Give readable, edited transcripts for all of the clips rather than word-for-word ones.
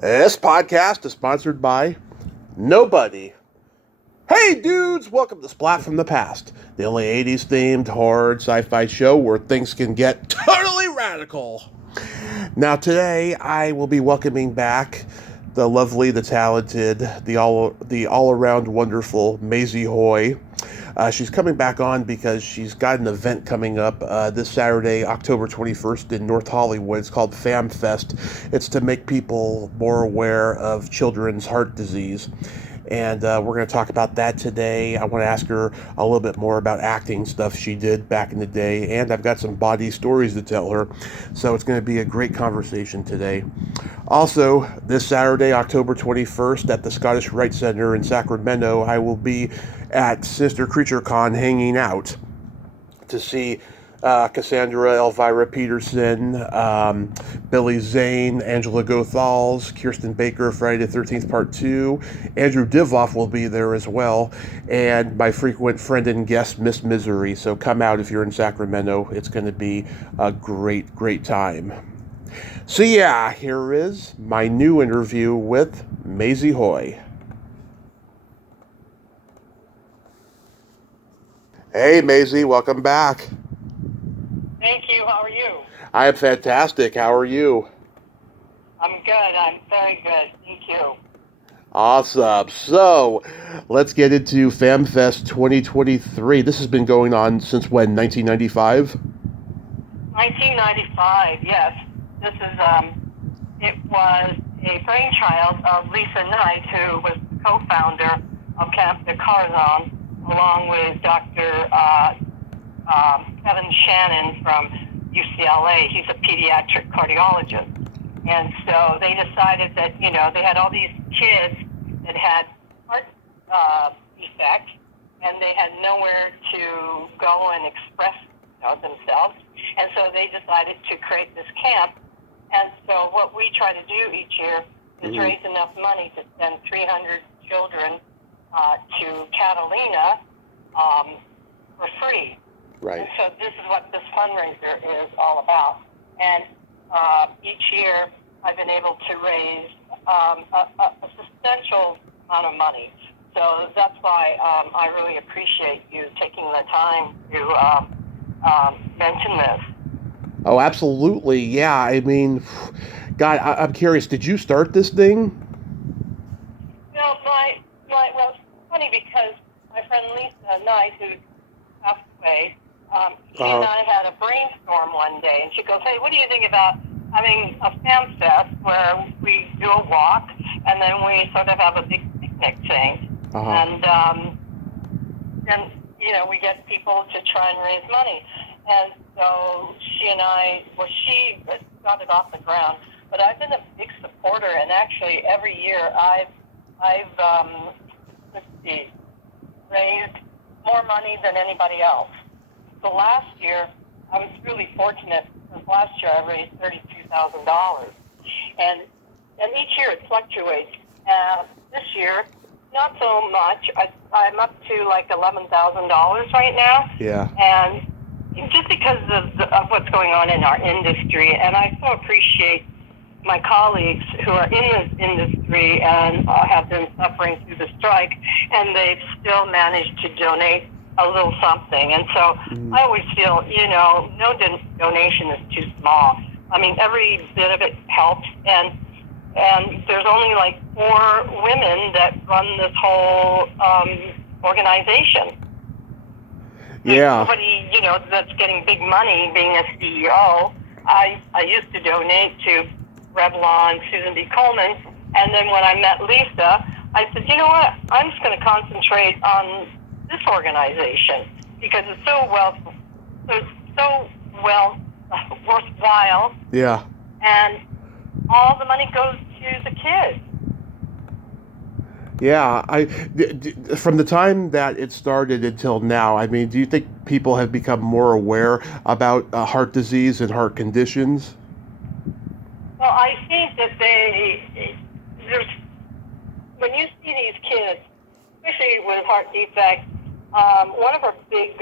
This podcast is sponsored by nobody. Hey dudes, welcome to Splat from the Past, the only 80s themed horror sci-fi show where things can get totally radical. Now today I will be welcoming back the lovely, the talented, the all around wonderful Maysie Hoy. She's coming back on because she's got an event coming up this Saturday, October 21st in North Hollywood. It's called Fam Fest. It's to make people more aware of children's heart disease. And we're going to talk about that today. I want to ask her a little bit more about acting stuff she did back in the day. And I've got some body stories to tell her. So it's going to be a great conversation today. Also, this Saturday, October 21st, at the Scottish Rite Center in Sacramento, I will be at Sister Creature Con hanging out to see Cassandra Elvira Peterson, Billy Zane, Angela Gothals, Kirsten Baker, Friday the 13th Part 2. Andrew Divoff will be there as well, and my frequent friend and guest, Miss Misery. So come out if you're in Sacramento. It's going to be a great, great time. So yeah, here is my new interview with Maysie Hoy. Hey Maysie, welcome back. Thank you. How are you? I am fantastic. How are you? I'm good. I'm very good. Thank you. Awesome. So, let's get into FamFest 2023. This has been going on since when? 1995? 1995. Yes. This is It was a brainchild of Lisa Knight, who was the co-founder of Camp de Carzon, along with Dr. Kevin Shannon from UCLA. He's a pediatric cardiologist. And so they decided that, they had all these kids that had heart defects, and they had nowhere to go and express themselves. And so they decided to create this camp. And so what we try to do each year is raise enough money to send 300 children to Catalina for free. Right. And so this is what this fundraiser is all about. And each year I've been able to raise a substantial amount of money. So that's why I really appreciate you taking the time to mention this. Oh, absolutely. Yeah. I mean, God, I'm curious. Did you start this thing? Well, it's funny because my friend Lisa Knight, who passed away, she and I had a brainstorm one day, and she goes, "Hey, what do you think about having a fan fest where we do a walk, and then we sort of have a big picnic thing, and we get people to try and raise money." And so she and I, she got it off the ground, but I've been a big supporter, and actually every year I've raised more money than anybody else. So last year, I was really fortunate because last year I raised $32,000. And each year it fluctuates. This year, not so much. I'm up to like $11,000 right now. Yeah. And just because of what's going on in our industry, and I so appreciate my colleagues who are in this industry and have been suffering through the strike, and they've still managed to donate a little something. And so I always feel, no donation is too small. I mean, every bit of it helps, and there's only like 4 women that run this whole organization. Yeah. There's nobody, that's getting big money being a CEO. I used to donate to Revlon, Susan B. Coleman, and then when I met Lisa, I said, you know what, I'm just going to concentrate on this organization because it's so worthwhile. Yeah. And all the money goes to the kids. Yeah, from the time that it started until now, I mean, do you think people have become more aware about heart disease and heart conditions? Well, I think that when you see these kids, especially with heart defects, one of our big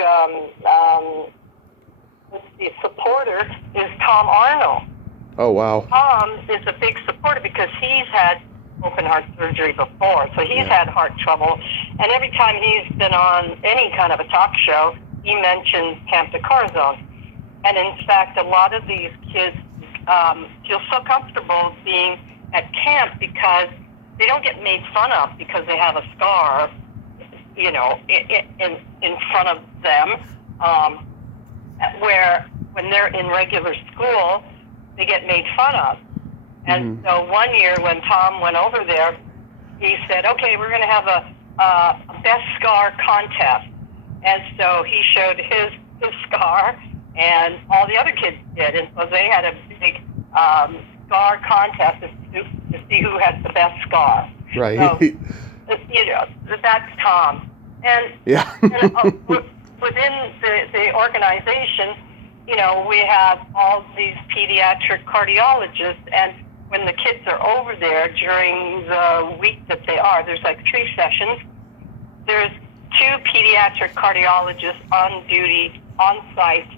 supporters is Tom Arnold. Oh, wow. Tom is a big supporter because he's had open heart surgery before, so he's had heart trouble. And every time he's been on any kind of a talk show, he mentions Camp de Corazon. And in fact, a lot of these kids feel so comfortable being at camp because they don't get made fun of because they have a scar, you know, in front of them, where when they're in regular school, they get made fun of. And so one year when Tom went over there, he said, okay, we're going to have a best scar contest. And so he showed his scar, and all the other kids did. And so they had a big scar contest to see who had the best scar. Right. So, you know, that's Tom. And, within the organization, you know, we have all these pediatric cardiologists, and when the kids are over there during the week that they are, there's like 3 sessions. There's 2 pediatric cardiologists on duty, on site,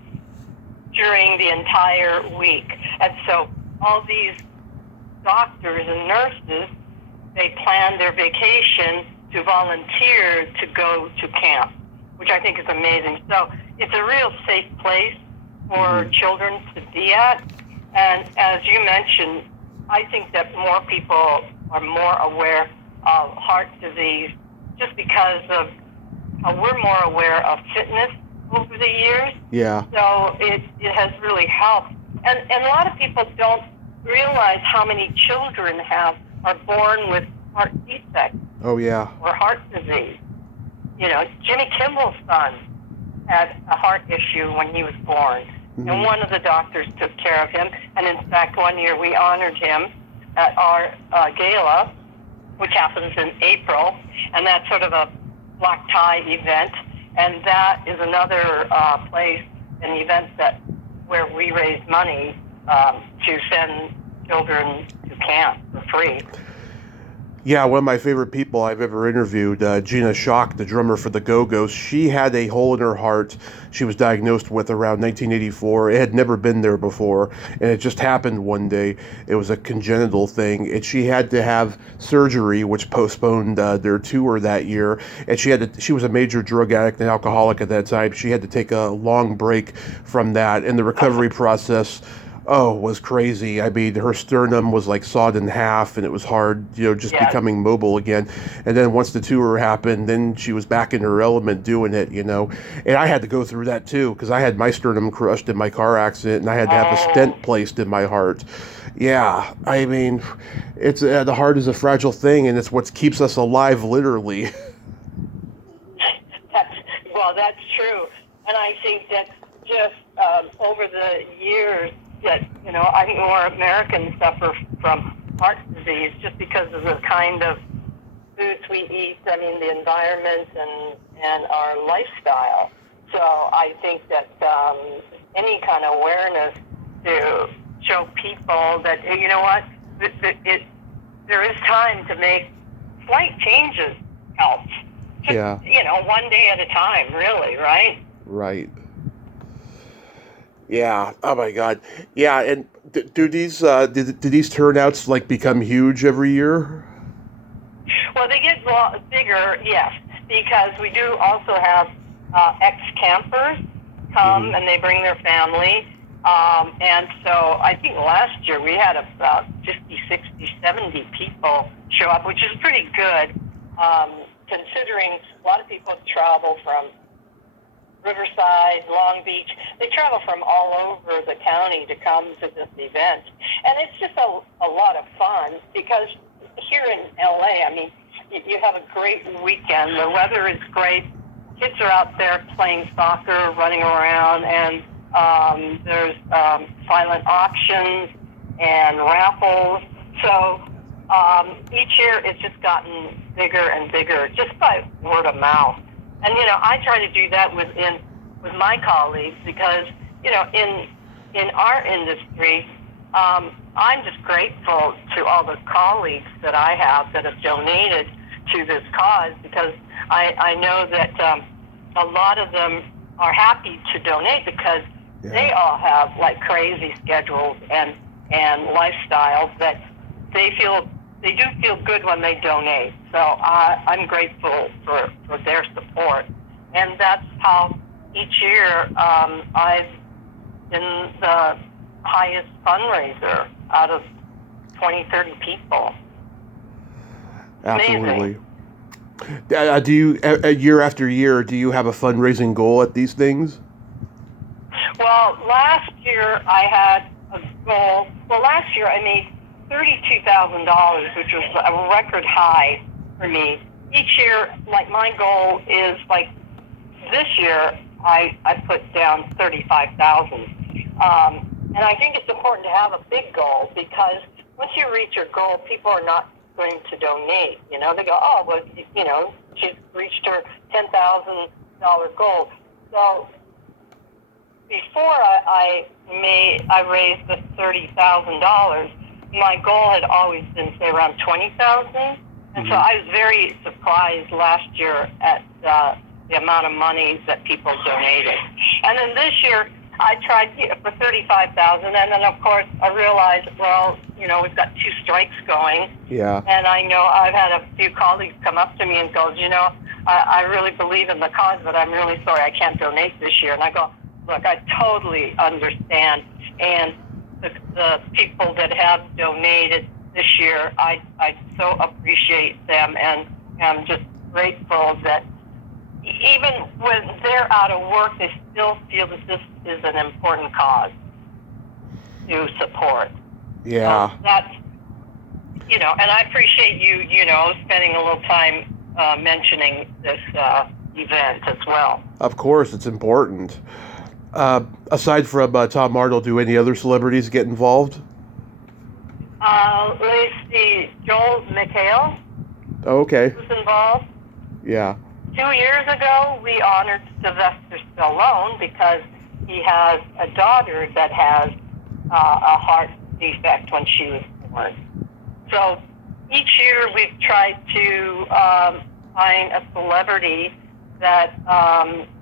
during the entire week. And so all these doctors and nurses, they plan their vacation to volunteer to go to camp, which I think is amazing. So it's a real safe place for children to be at. And as you mentioned, I think that more people are more aware of heart disease just because of how we're more aware of fitness over the years. Yeah. So it has really helped. And a lot of people don't realize how many children are born with heart defects. Oh, yeah. Or heart disease. You know, Jimmy Kimball's son had a heart issue when he was born. And one of the doctors took care of him. And in fact, one year we honored him at our gala, which happens in April. And that's sort of a black tie event. And that is another place, an event where we raise money to send children to camp for free. Yeah, one of my favorite people I've ever interviewed, Gina Schock, the drummer for the Go-Go's, she had a hole in her heart she was diagnosed with around 1984. It had never been there before, and it just happened one day. It was a congenital thing, and she had to have surgery, which postponed their tour that year. And she was a major drug addict and alcoholic at that time. She had to take a long break from that, and the recovery process was crazy. I mean, her sternum was like sawed in half, and it was hard, just becoming mobile again. And then once the tour happened, then she was back in her element doing it, And I had to go through that too, because I had my sternum crushed in my car accident, and I had to have a stent placed in my heart. Yeah, I mean, it's the heart is a fragile thing, and it's what keeps us alive, literally. That's true. And I think that just over the years, that I think more Americans suffer from heart disease just because of the kind of foods we eat, the environment and our lifestyle. So I think that any kind of awareness to show people that, you know what, there is time to make slight changes helps. Just, one day at a time, really, right? Right. Yeah. Oh my God. Yeah. And do these turnouts become huge every year? Well, they get bigger, yes, because we do also have ex-campers come and they bring their family. And so I think last year we had about 50, 60, 70 people show up, which is pretty good, considering a lot of people travel from Riverside, Long Beach. They travel from all over the county to come to this event. And it's just a lot of fun because here in LA, you have a great weekend. The weather is great. Kids are out there playing soccer, running around, and there's silent auctions and raffles. So each year it's just gotten bigger and bigger just by word of mouth. And, I try to do that with my colleagues because, in our industry, I'm just grateful to all the colleagues that I have that have donated to this cause because I know that a lot of them are happy to donate because they all have crazy schedules and and lifestyles that they do feel good when they donate. So I'm grateful for their support. And that's how each year I've been the highest fundraiser out of 20, 30 people. Absolutely. Amazing. Do you, year after year, do you have a fundraising goal at these things? Well, last year I had a goal. Well, last year I made $32,000, which was a record high for me. Each year, like, my goal is, like, this year I put down 35,000. And I think it's important to have a big goal, because once you reach your goal, people are not going to donate. You know, they go, oh, well, you know, she's reached her $10,000 goal. So before I raised the $30,000, my goal had always been, say, around 20,000. And so I was very surprised last year at the amount of money that people donated. And then this year, I tried for 35,000, and then of course I realized, well, you know, we've got 2 strikes going. Yeah. And I know I've had a few colleagues come up to me and go, you know, I really believe in the cause, but I'm really sorry I can't donate this year. And I go, look, I totally understand. And the people that have donated this year, I so appreciate them, and I'm just grateful that even when they're out of work, they still feel that this is an important cause to support. Yeah. So that's, you know, and I appreciate you know, spending a little time mentioning this event as well. Of course, it's important. Aside from Tom Martle, do any other celebrities get involved? Let's see, Joel McHale Okay. was involved. Yeah. 2 years ago, we honored Sylvester Stallone because he has a daughter that has a heart defect when she was born. So each year we've tried to find a celebrity that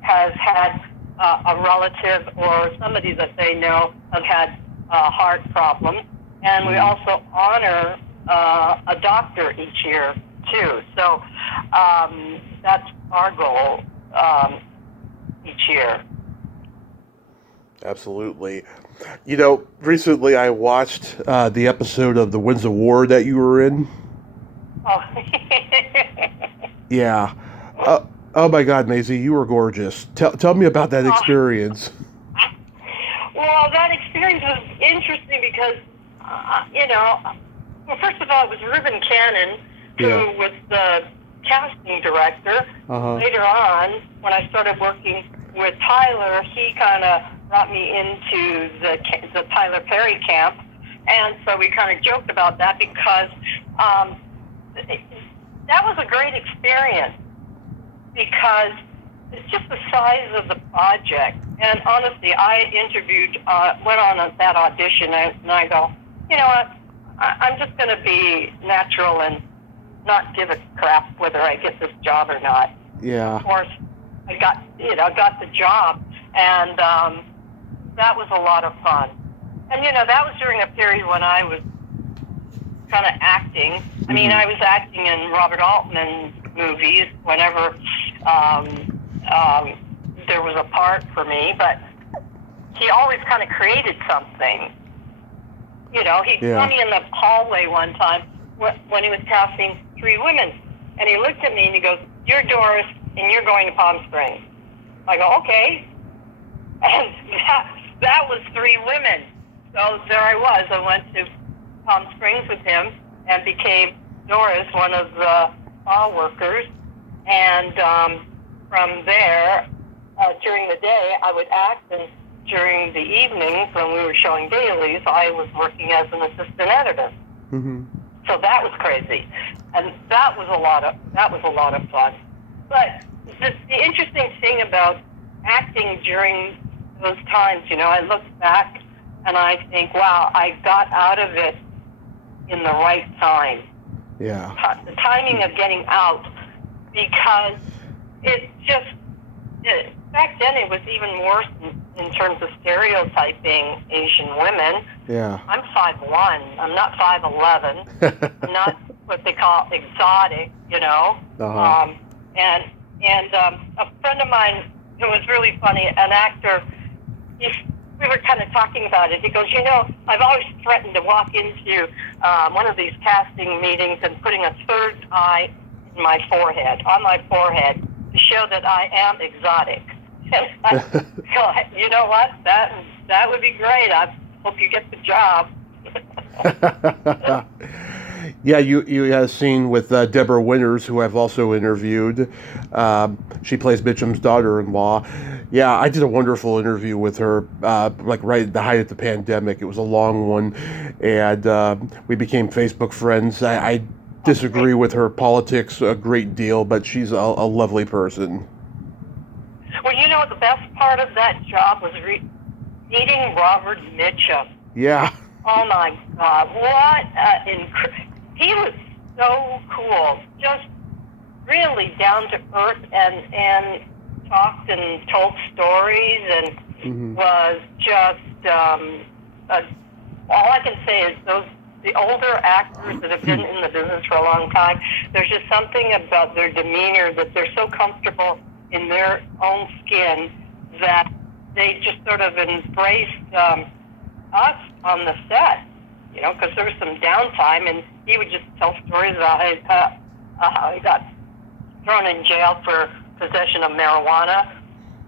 has had a relative or somebody that they know have had heart problems. And we also honor a doctor each year, too. So that's our goal each year. Absolutely. You know, recently I watched the episode of the Winds of War that you were in. Oh. Yeah. Oh my God, Maysie, you were gorgeous. Tell me about that experience. Well, that experience was interesting because, you know, well, first of all, it was Reuben Cannon who was the casting director. Later on, when I started working with Tyler, he kind of brought me into the Tyler Perry camp, and so we kind of joked about that because that was a great experience because it's just the size of the project. And honestly, I went on that audition, and I go, you know what, I'm just going to be natural and not give a crap whether I get this job or not. Yeah. Of course, I got the job, and that was a lot of fun. And, you know, that was during a period when I was kind of acting. I mean, I was acting in Robert Altman's movies whenever there was a part for me, but he always kind of created something. You know, he saw me in the hallway one time when he was casting 3 women, and he looked at me and he goes, "You're Doris, and you're going to Palm Springs." I go, "Okay." And that was 3 women. So there I was. I went to Palm Springs with him and became Doris, one of the spa workers. And from there, during the day, I would act, and during the evenings, when we were showing dailies, I was working as an assistant editor. So that was crazy, and that was a lot of fun. But the interesting thing about acting during those times, you know, I look back and I think, wow, I got out of it in the right time. Yeah. The timing of getting out, because back then it was even worse in terms of stereotyping Asian women. Yeah. I'm 5'1". I'm not 5'11". I'm not what they call exotic, you know. Uh-huh. And a friend of mine who was really funny, an actor, he, we were kind of talking about it. He goes, you know, I've always threatened to walk into one of these casting meetings and putting a third eye in my forehead, on my forehead, to show that I am exotic. And I thought, you know what? That would be great. I hope you get the job. Yeah, you had a scene with Deborah Winters, who I've also interviewed. She plays Mitchum's daughter-in-law. Yeah, I did a wonderful interview with her, like right at the height of the pandemic. It was a long one, and we became Facebook friends. I disagree with her politics a great deal, but she's a lovely person. Well, you know, the best part of that job was meeting Robert Mitchum. Yeah. Oh my God! He was so cool. Just really down to earth, and talked and told stories, and was just. All I can say is the older actors that have been in the business for a long time. There's just something about their demeanor that they're so comfortable in their own skin that they just sort of embraced us on the set, you know, because there was some downtime, and he would just tell stories about how he got thrown in jail for possession of marijuana.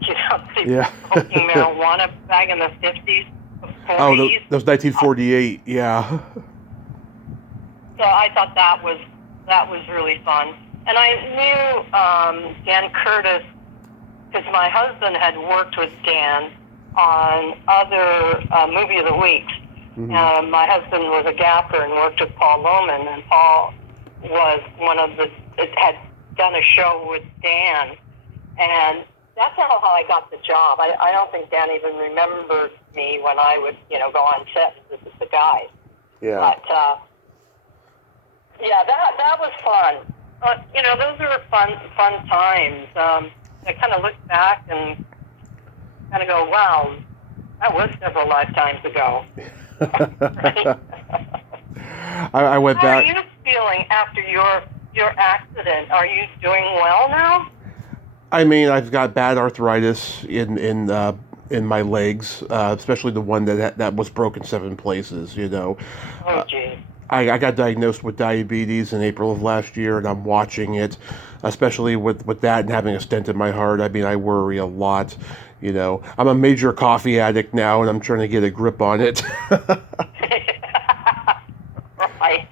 You know, they were smoking marijuana back in the 50s, 40s. Oh, that was 1948, yeah. So I thought that was really fun. And I knew Dan Curtis because my husband had worked with Dan on other movie of the weeks. My husband was a gaffer and worked with Paul Lohman, and Paul was had done a show with Dan, and that's how I got the job. I don't think Dan even remembered me when I would, you know, go on set. This is the guy. Yeah. But yeah, that was fun. You know, those were fun times. I kind of look back and kind of go, wow, that was several lifetimes ago. I went back. How are you feeling after your accident? Are you doing well now? I mean, I've got bad arthritis in my legs, especially the one that was broken 7 places. You know. Oh, geez. I got diagnosed with diabetes in April of last year, and I'm watching it, especially with that and having a stent in my heart. I mean, I worry a lot. You know, I'm a major coffee addict now, and I'm trying to get a grip on it. Right.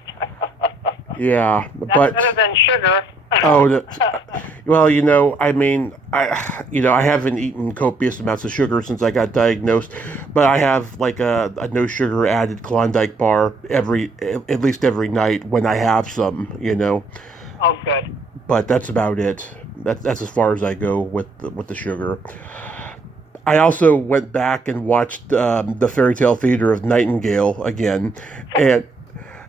Yeah, That's but better than sugar. well, you know, I mean, I haven't eaten copious amounts of sugar since I got diagnosed, but I have like a no sugar added Klondike bar at least every night when I have some, you know. Oh, good. But that's about it. That's as far as I go with the sugar. I also went back and watched the Fairy Tale Theater of Nightingale again, and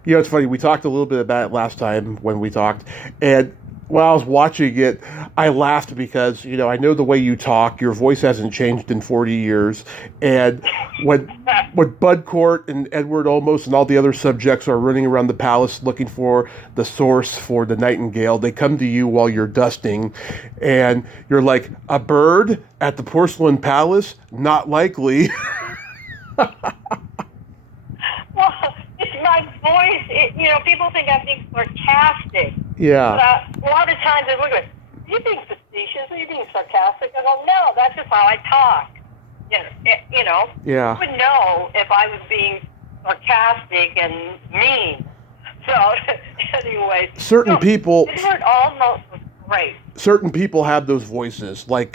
you know, it's funny. We talked a little bit about it last time when we talked, and while I was watching it, I laughed because, you know, I know the way you talk. Your voice hasn't changed in 40 years, and when Bud Cort and Edward Olmos and all the other subjects are running around the palace looking for the source for the Nightingale, they come to you while you're dusting, and you're like, a bird at the Porcelain Palace? Not likely. Well, it's my voice. You know, people think I'm being sarcastic. Yeah. But a lot of times they look at me, are you being facetious? Are you being sarcastic? I go, no, that's just how I talk. You know, Yeah. you would know if I was being sarcastic and mean. So, anyway. Certain people... Edward almost was great. Certain people have those voices, like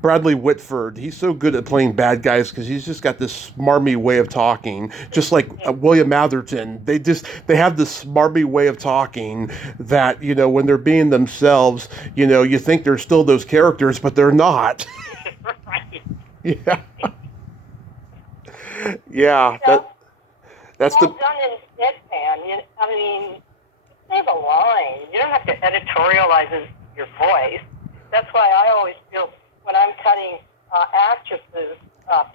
Bradley Whitford. He's so good at playing bad guys because he's just got this smarmy way of talking. Just like William Atherton, they have this smarmy way of talking that, you know, when they're being themselves, you know, you think they're still those characters, but they're not. Right. Yeah. Yeah. That's it's all done in deadpan. I mean, say the line. You don't have to editorialize your voice. That's why I always feel when I'm cutting actresses'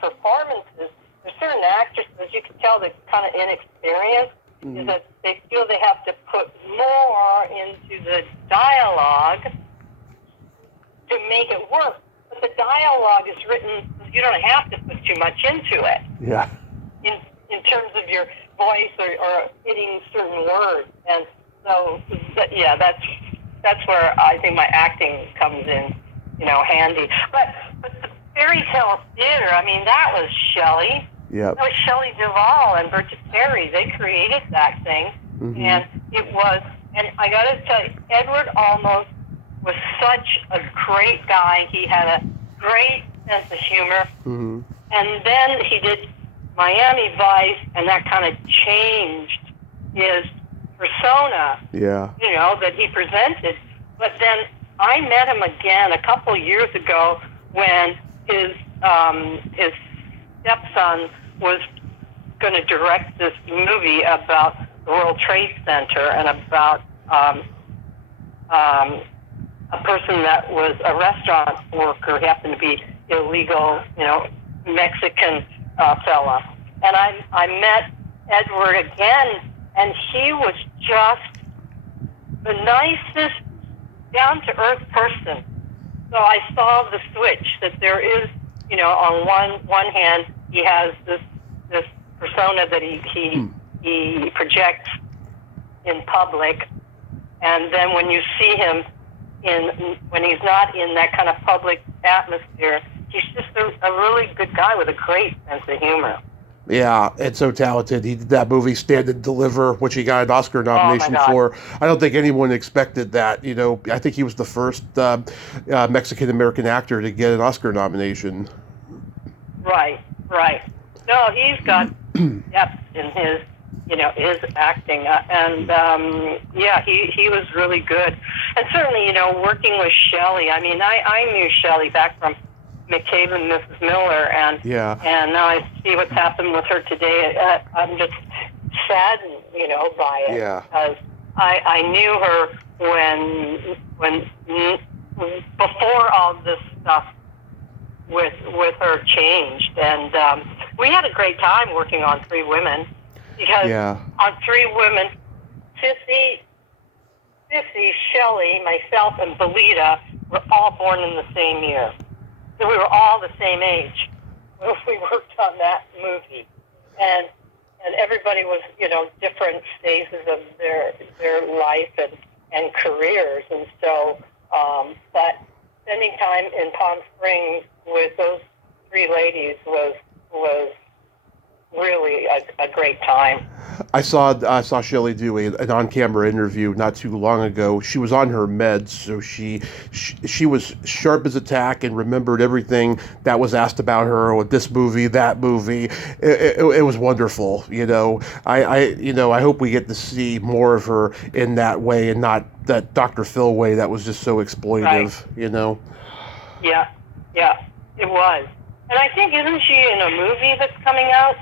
performances, there's certain actresses, you can tell they're kind of inexperienced, is that they feel they have to put more into the dialogue to make it work. But the dialogue is written, you don't have to put too much into it. Yeah. In terms of your voice or hitting certain words. And so, yeah, that's where I think my acting comes in, handy. But the fairy tale theater, I mean, that was Shelley. Yep. That was Shelley Duvall and Burgess Perry. They created that thing. And it was, and I got to tell you, Edward Olmos was such a great guy. He had a great sense of humor. And then he did Miami Vice, and that kind of changed his persona, that he presented. But then I met him again a couple years ago when his stepson was going to direct this movie about the World Trade Center and about a person that was a restaurant worker, happened to be illegal, Mexican fella. And I met Edward again, and he was just the nicest, down-to-earth person. So I saw the switch that there is, on one hand, he has this persona that he projects in public, and then when you see him when he's not in that kind of public atmosphere, he's just a really good guy with a great sense of humor. Yeah, and so talented. He did that movie Stand and Deliver, which he got an Oscar nomination for. I don't think anyone expected that. I think he was the first Mexican-American actor to get an Oscar nomination. Right. No, he's got depth in his acting. He was really good. And certainly, working with Shelley, I mean, I knew Shelley back from McCabe and Mrs. Miller, and now I see what's happened with her today. I'm just saddened, by it. Yeah. Because I knew her when before all this stuff with her changed, and we had a great time working on Three Women, because on Three Women, Sissy, Shelley, myself, and Belita were all born in the same year. So we were all the same age when we worked on that movie. And everybody was, different phases of their life and careers. And so, but spending time in Palm Springs with those three ladies was really a great time. I saw Shelley do an on-camera interview not too long ago. She was on her meds, so she was sharp as a tack and remembered everything that was asked about her with this movie, that movie. It was wonderful. I hope we get to see more of her in that way and not that Dr. Phil way that was just so exploitive. Right. Yeah, it was. And I think, isn't she in a movie that's coming out?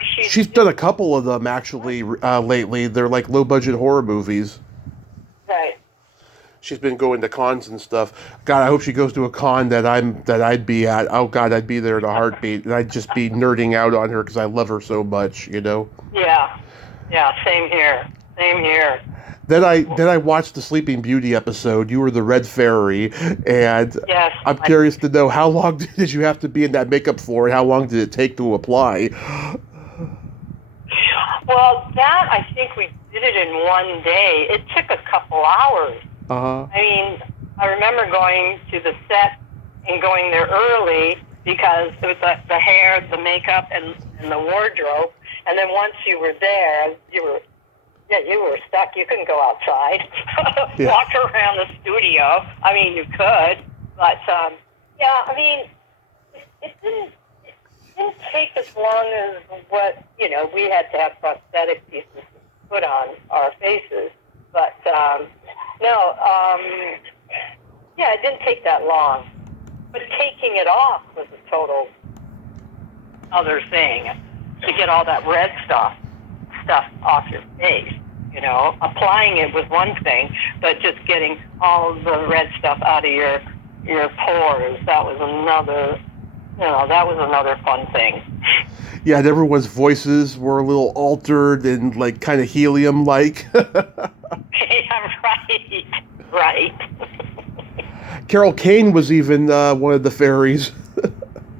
She's done a couple of them, actually, lately. They're like low-budget horror movies. Right. She's been going to cons and stuff. God, I hope she goes to a con that I'd be at. Oh, God, I'd be there in a heartbeat. And I'd just be nerding out on her because I love her so much, Yeah, same here. Then I watched the Sleeping Beauty episode. You were the Red Fairy, and yes, I'm curious to know, how long did you have to be in that makeup for, and how long did it take to apply? Well, that, I think we did it in one day. It took a couple hours. Uh-huh. I mean, I remember going to the set and going there early because it was the hair, the makeup, and the wardrobe. And then once you were there, you were stuck. You couldn't go outside, walk around the studio. I mean, you could, but I mean, it didn't take as long as what we had to have prosthetic pieces put on our faces. But it didn't take that long. But taking it off was a total other thing, to get all that red stuff off your face. Applying it was one thing, but just getting all the red stuff out of your pores, that was another fun thing. Yeah, and everyone's voices were a little altered and like kind of helium-like. Yeah, right. Right. Carol Kane was even one of the fairies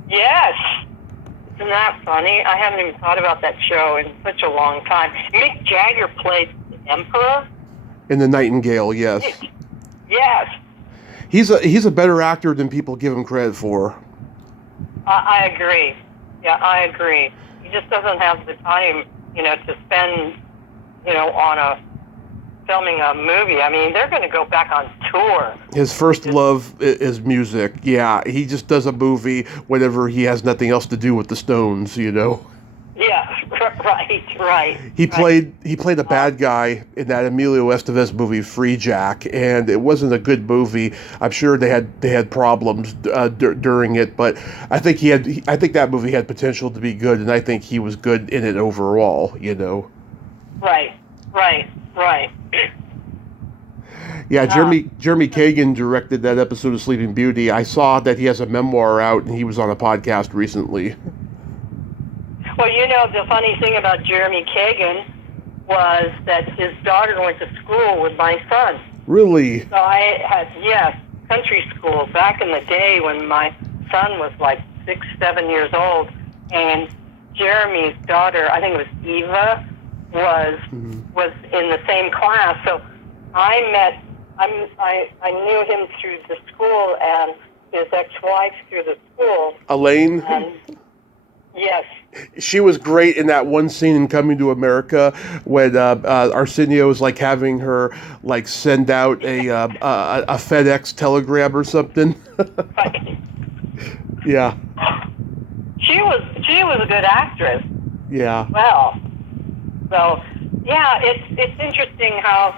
Yes. Isn't that funny? I haven't even thought about that show in such a long time. Mick Jagger played the Emperor. in the Nightingale. Yes, Yes. he's a better actor than people give him credit for. I agree. Yeah, I agree. He just doesn't have the time, to spend, on filming a movie. I mean, they're going to go back on tour. His first love is music. Yeah, he just does a movie whenever he has nothing else to do with the Stones. Yeah, right. He played a bad guy in that Emilio Estevez movie Free Jack, and it wasn't a good movie. I'm sure they had problems during it, but I think I think that movie had potential to be good, and I think he was good in it overall. Right. Yeah, Jeremy Kagan directed that episode of Sleeping Beauty. I saw that he has a memoir out, and he was on a podcast recently. Well, the funny thing about Jeremy Kagan was that his daughter went to school with my son. Really? So I had, yes, country school back in the day when my son was like 6, 7 years old, and Jeremy's daughter, I think it was Eva, was in the same class. So I knew him through the school and his ex-wife through the school. Elaine? And yes. She was great in that one scene in Coming to America when Arsenio is like having her like send out a FedEx telegram or something. Right. Yeah. She was a good actress. Yeah. Well, so yeah, it's interesting how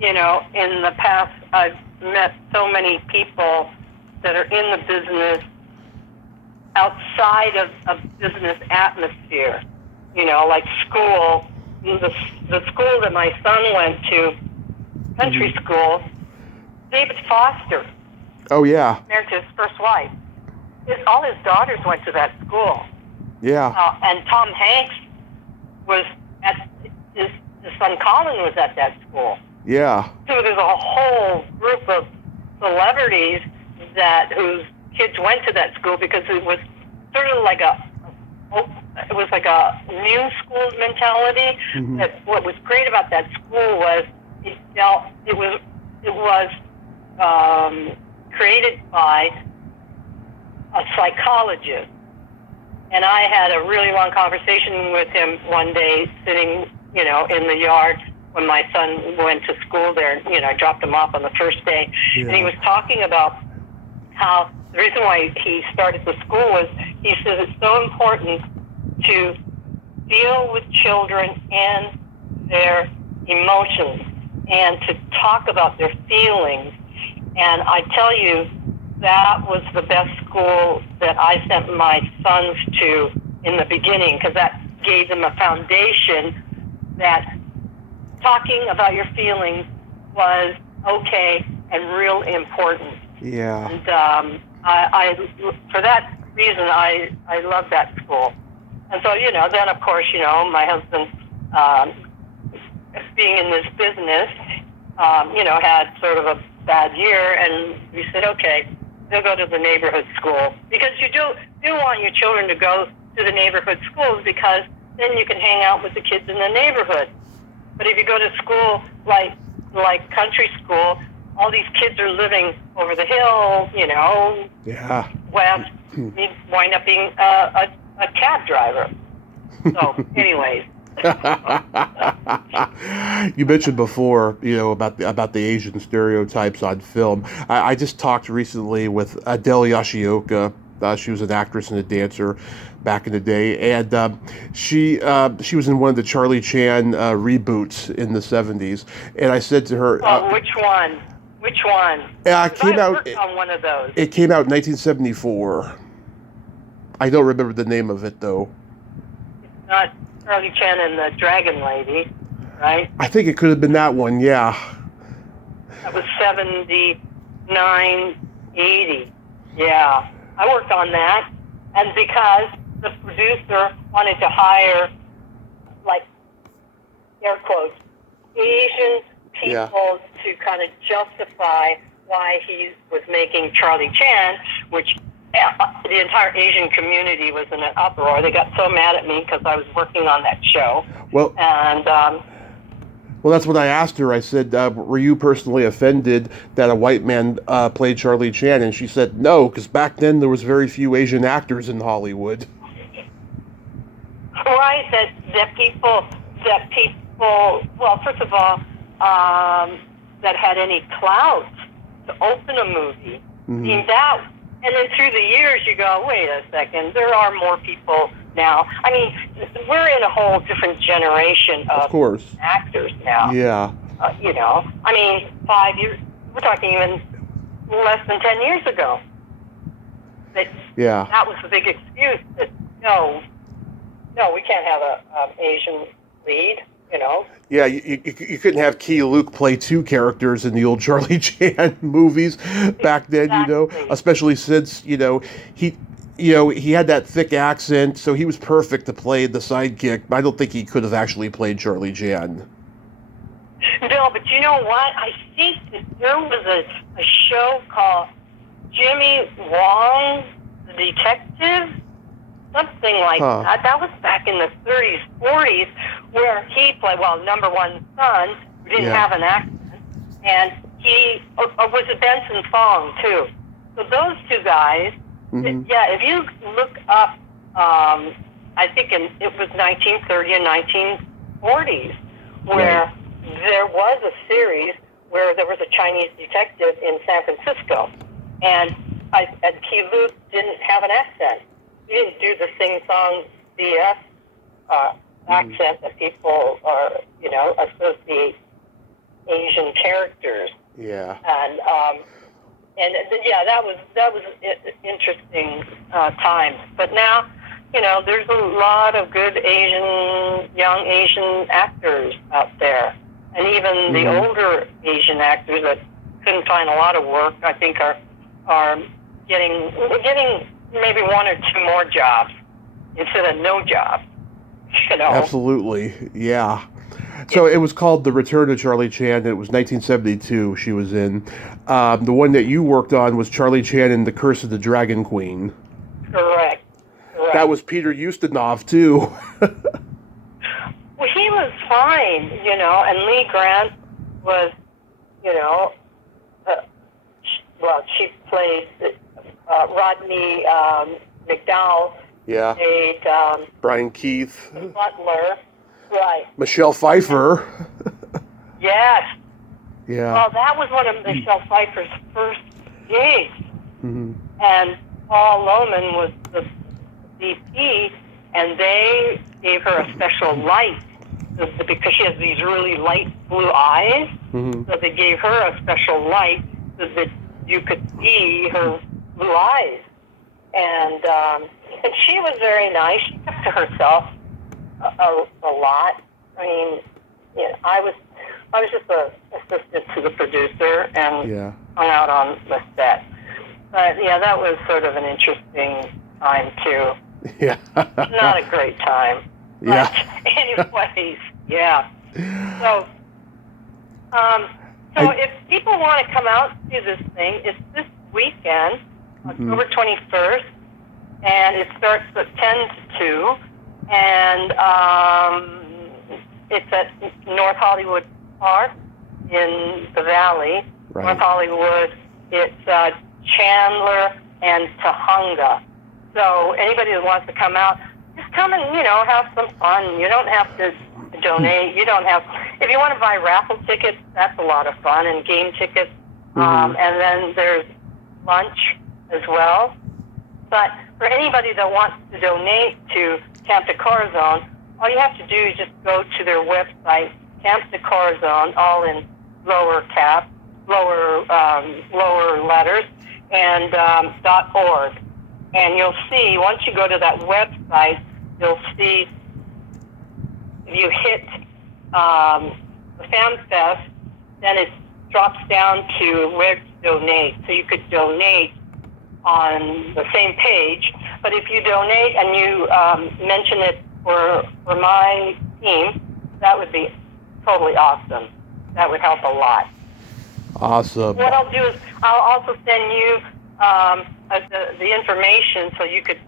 in the past I've met so many people that are in the business outside of a business atmosphere, like school. The school that my son went to, country school, David Foster. Oh, yeah. Married to his first wife. All his daughters went to that school. Yeah. And Tom Hanks was his son Colin was at that school. Yeah. So there's a whole group of celebrities whose kids went to that school because it was sort of like a new school mentality. Mm-hmm. What was great about that school was it was created by a psychologist, and I had a really long conversation with him one day, sitting in the yard when my son went to school there. I dropped him off on the first day, Yeah. and he was talking about how the reason why he started the school was, he says it's so important to deal with children and their emotions and to talk about their feelings. And I tell you, that was the best school that I sent my sons to in the beginning, because that gave them a foundation that talking about your feelings was okay and real important. Yeah. And I for that reason, I love that school. And so, then of course, my husband, being in this business, had sort of a bad year, and we said, okay, they'll go to the neighborhood school, because you do want your children to go to the neighborhood schools, because then you can hang out with the kids in the neighborhood. But if you go to school like country school, all these kids are living over the hill, Yeah. west. You wind up being a cab driver. So, anyways. You mentioned before, about the Asian stereotypes on film. I just talked recently with Adele Yoshioka. She was an actress and a dancer back in the day, and she was in one of the Charlie Chan reboots in the 70s. And I said to her, which one? Which one? It came out. Worked on one of those. It came out in 1974. I don't remember the name of it though. It's not Charlie Chan and the Dragon Lady, right? I think it could have been that one. Yeah. That was 79, 80. Yeah, I worked on that. And because the producer wanted to hire, like, air quotes, Asian people to kind of justify why he was making Charlie Chan, which the entire Asian community was in an uproar. They got so mad at me because I was working on that show. Well, and well, that's what I asked her. I said, were you personally offended that a white man played Charlie Chan? And she said no, because back then there was very few Asian actors in Hollywood. Right, that people, well, first of all, that had any clout to open a movie. I mean, that, and then through the years you go, wait a second, there are more people now. I mean, we're in a whole different generation of actors now. Yeah. You know, I mean, 5 years, we're talking even less than 10 years ago. That was the big excuse that, no, we can't have an Asian lead, you know. Yeah, you couldn't have Key Luke play two characters in the old Charlie Chan movies back then, you know, especially since, you know, he had that thick accent, so he was perfect to play the sidekick. I don't think he could have actually played Charlie Chan. No, but you know what? I think that there was a show called Jimmy Wong, the Detective, something like that. That was back in the 30s, 40s, where he played, well, number one son, who didn't have an accent, and he was a Benson Fong, too. So those two guys, if you look up, I think it was 1930 and 1940s, where there was a series where there was a Chinese detective in San Francisco, and Key Luke didn't have an accent. He didn't do the sing-song BS accent that people are, you know, associate Asian characters. Yeah. And that was interesting times. But now, you know, there's a lot of good young Asian actors out there, and even the older Asian actors that couldn't find a lot of work, I think are getting maybe one or two more jobs instead of no jobs. You know? Absolutely, yeah. So it was called The Return of Charlie Chan, and it was 1972 she was in. The one that you worked on was Charlie Chan and the Curse of the Dragon Queen. Correct. That was Peter Ustinov, too. Well, he was fine, you know, and Lee Grant was, you know, she played Rodney McDowell. Yeah. Played Brian Keith. Butler. Right. Michelle Pfeiffer. Yes. Yeah. Well, that was one of Michelle Pfeiffer's first gigs. And Paul Lohman was the VP, and they gave her a special light because she has these really light blue eyes. So they gave her a special light so that you could see her blue eyes. And she was very nice. She kept to herself a lot. I mean, yeah, I was just an assistant to the producer and hung out on the set. But yeah, that was sort of an interesting time too. Yeah. Not a great time. Yeah. But anyways, yeah. So, if people want to come out and do this thing, it's this weekend, October 21st, and it starts at 10 to 2, and it's at North Hollywood Park in the Valley. Right. North Hollywood, it's Chandler and Tahunga. So anybody that wants to come out, just come and, you know, have some fun. You don't have to donate. You don't have, if you want to buy raffle tickets, that's a lot of fun, and game tickets. And then there's lunch as well. But for anybody that wants to donate to Camp de Corazon, all you have to do is just go to their website, Camp de Corazon, all in lower letters, and .org. And you'll see, once you go to that website, you'll see, if you hit the Fan Fest, then it drops down to where to donate. So you could donate on the same page, But if you donate and you mention it for my team, that would be totally awesome. That would help a lot. Awesome. What I'll do is I'll also send you the information so you could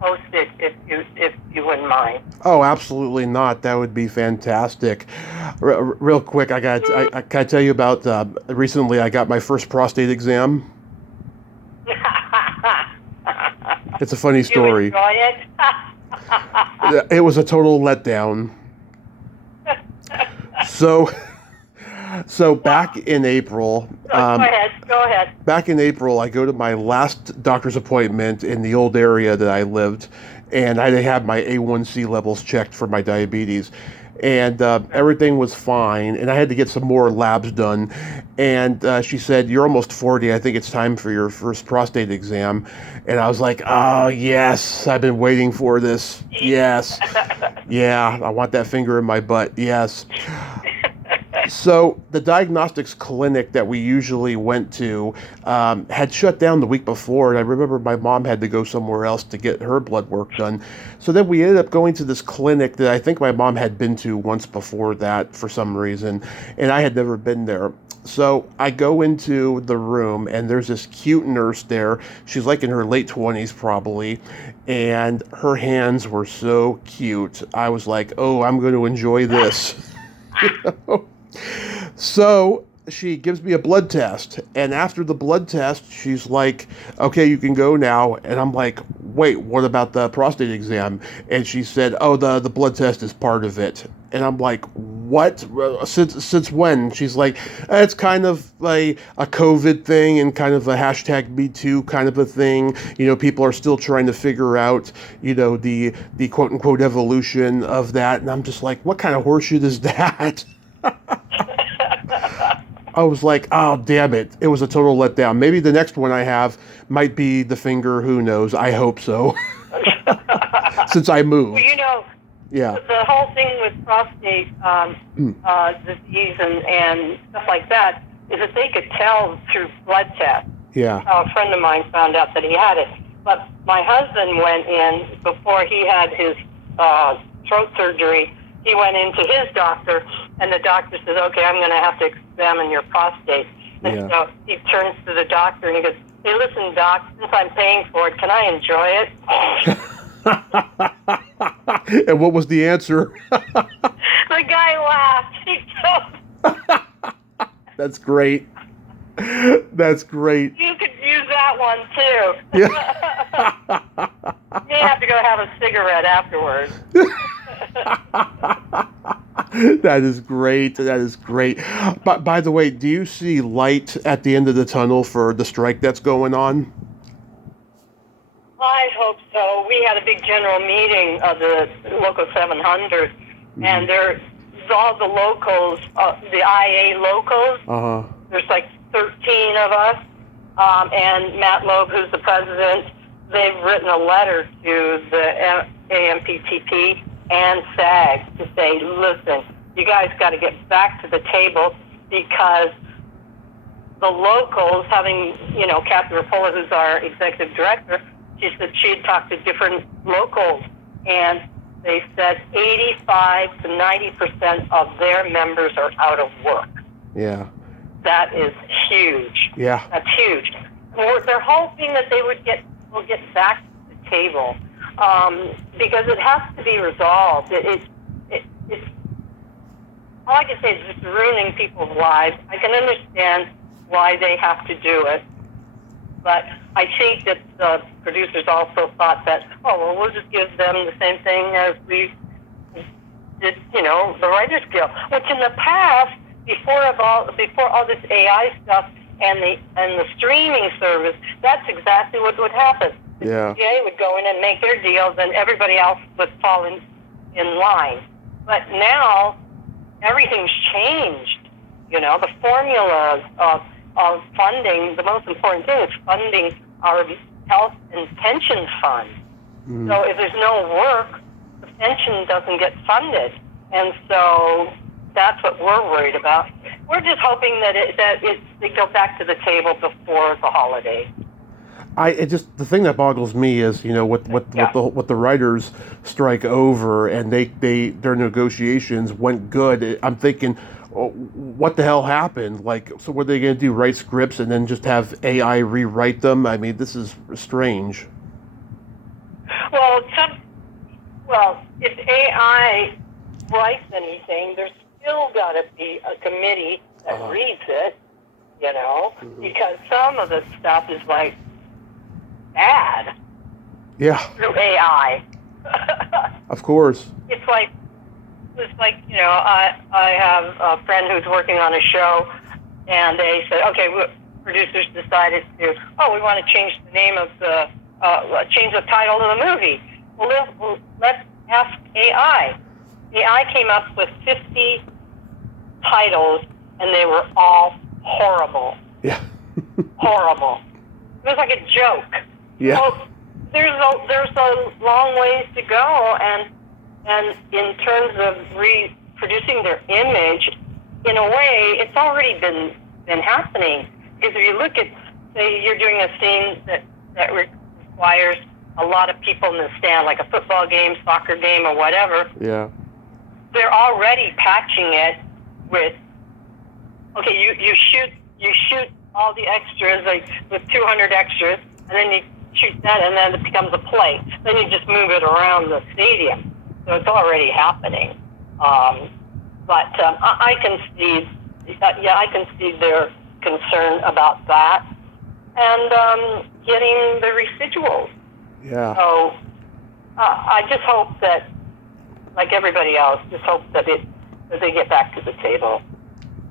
post it if you wouldn't mind. Oh, absolutely not. That would be fantastic. Real quick, I can I tell you about recently I got my first prostate exam. It's a funny story. You enjoy it? It was a total letdown. So back in April. Go ahead. Back in April, I go to my last doctor's appointment in the old area that I lived, and I had my A1C levels checked for my diabetes, and everything was fine. And I had to get some more labs done, and she said, "You're almost 40. I think it's time for your first prostate exam." And I was like, "Oh yes, I've been waiting for this. Yes, yeah, I want that finger in my butt. Yes." So the diagnostics clinic that we usually went to had shut down the week before, and I remember my mom had to go somewhere else to get her blood work done. So then we ended up going to this clinic that I think my mom had been to once before that for some reason, and I had never been there. So I go into the room, and there's this cute nurse there. She's like in her late 20s probably, and her hands were so cute. I was like, oh, I'm going to enjoy this. You know? So she gives me a blood test, and after the blood test, she's like, okay, you can go now. And I'm like, wait, what about the prostate exam? And she said, oh, the blood test is part of it. And I'm like, what? Since when? She's like, it's kind of like a COVID thing and kind of a hashtag Me Too kind of a thing. You know, people are still trying to figure out, you know, the quote unquote evolution of that. And I'm just like, what kind of horseshit is that? I was like, oh, damn it. It was a total letdown. Maybe the next one I have might be the finger. Who knows? I hope so. Since I moved. Well, you know, yeah. The whole thing with prostate disease and stuff like that is that they could tell through blood tests. Yeah. A friend of mine found out that he had it. But my husband went in before he had his throat surgery. He went into his doctor, and the doctor says, okay, I'm going to have to examine your prostate. And so he turns to the doctor, and he goes, hey, listen, doc, since I'm paying for it, can I enjoy it? And what was the answer? The guy laughed. He told That's great. That's great. You could use that one, too. Yeah. You may have to go have a cigarette afterwards. That is great. That is great. But by the way, do you see light at the end of the tunnel for the strike that's going on? I hope so. We had a big general meeting of the Local 700, and there's all the locals, the IA locals. There's like 13 of us, and Matt Loeb, who's the president, they've written a letter to the AMPTP and SAG to say, listen, you guys got to get back to the table, because the locals, having, you know, Kathy Rapola, who's our executive director, she said she had talked to different locals, and they said 85 to 90% of their members are out of work. Yeah. That is huge. Yeah. That's huge. They're hoping that they will get back to the table, because it has to be resolved. It's all I can say is just ruining people's lives. I can understand why they have to do it, but I think that the producers also thought that, oh, well, we'll just give them the same thing as we did, you know, the Writers Guild, which in the past, before all this AI stuff and the streaming service, that's exactly what would happen. Yeah. They would go in and make their deals, and everybody else would fall in line. But now everything's changed. You know, the formulas of funding, the most important thing is funding our health and pension fund. So if there's no work, the pension doesn't get funded. And so that's what we're worried about. We're just hoping that they go back to the table before the holiday. The thing that boggles me is, what the writers strike over, and their negotiations went good. I'm thinking, oh, what the hell happened? Like, so what are they going to do? Write scripts and then just have AI rewrite them? I mean, this is strange. Well, if AI writes anything, there's still got to be a committee that reads it, because some of the stuff is like bad. Yeah. Through AI. Of course. It's like I have a friend who's working on a show, and they said, okay, producers decided we want to change the name of change the title of the movie. Well, let's ask AI. AI came up with 50 titles, and they were all horrible. Yeah. Horrible. It was like a joke. Yeah. So there's a long ways to go, and in terms of reproducing their image, in a way, it's already been happening. Because if you look at, say, you're doing a scene that requires a lot of people in the stand, like a football game, soccer game, or whatever. Yeah. They're already patching it with, okay, you shoot all the extras, like with 200 extras, and then you shoot that, and then it becomes a play. Then you just move it around the stadium. So it's already happening. But I can see their concern about that, and getting the residuals. Yeah. So I just hope that, like everybody else, just hope that they get back to the table.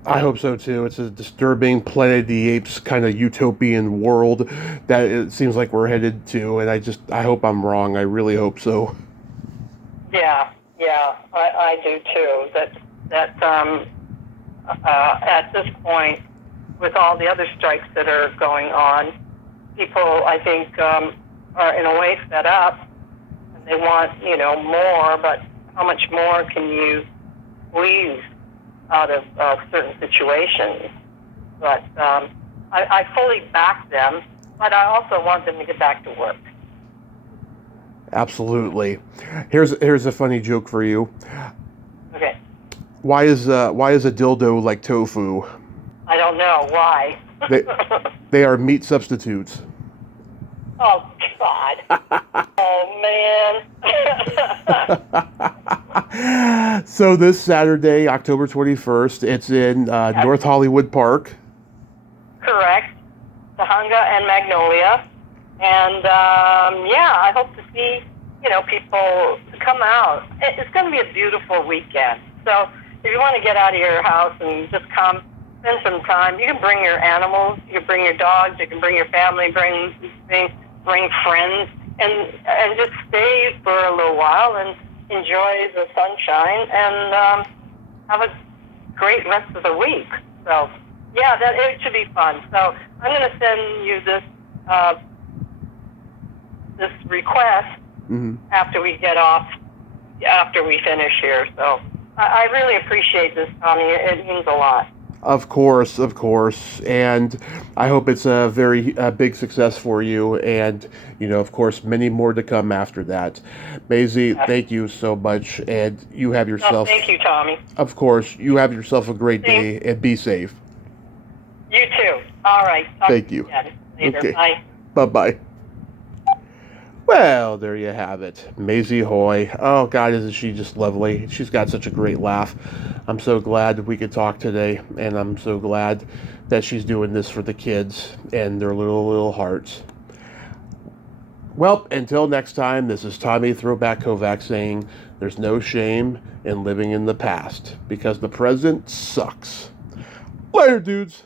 I hope so too. It's a disturbing Planet of the Apes kind of utopian world that it seems like we're headed to, and I hope I'm wrong. I really hope so. Yeah, I do too. That at this point, with all the other strikes that are going on, people, I think, are in a way fed up, and they want more. But how much more can you squeeze out of certain situations? But I fully back them, but I also want them to get back to work. Absolutely. Here's a funny joke for you. Okay. Why is a dildo like tofu? I don't know why. They are meat substitutes. Oh God. Oh man. So this Saturday, October 21st, it's in North Hollywood Park. Correct. Tahunga and Magnolia. And I hope to see people come out. It's going to be a beautiful weekend. So if you want to get out of your house and just come, spend some time, you can bring your animals, you can bring your dogs, you can bring your family, bring friends, and just stay for a little while and enjoy the sunshine and have a great rest of the week. So it should be fun. So I'm going to send you this request after we get off, after we finish here. So I really appreciate this, Tommy. It means a lot. Of course. And I hope it's a very big success for you. And, of course, many more to come after that. Maysie, thank you so much. And you have yourself... thank you, Tommy. Of course. You have yourself a great day and be safe. You too. All right. Thank you. Later. Okay. Bye. Bye-bye. Well, there you have it. Maysie Hoy. Oh, God, isn't she just lovely? She's got such a great laugh. I'm so glad we could talk today, and I'm so glad that she's doing this for the kids and their little hearts. Well, until next time, this is Tommy Throwback Kovac saying there's no shame in living in the past because the present sucks. Later, dudes.